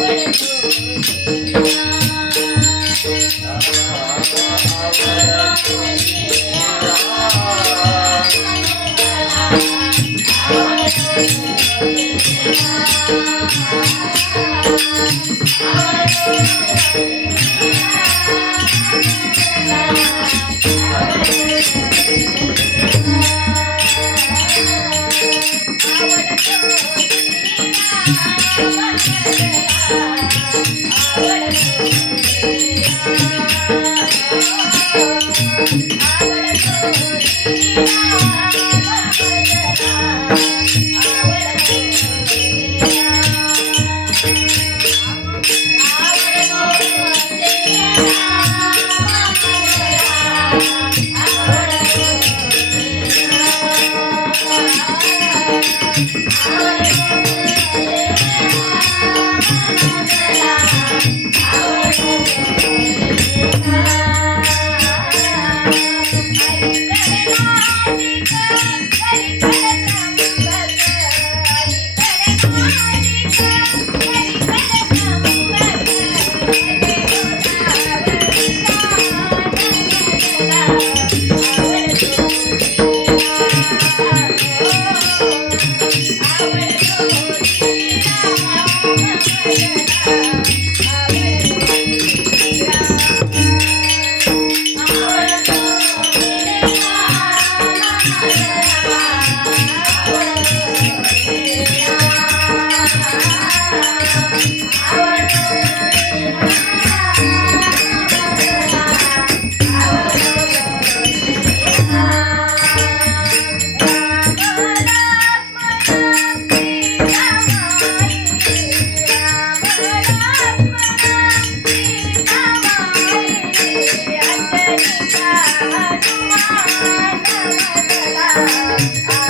Thank you. Thank you.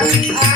I, I.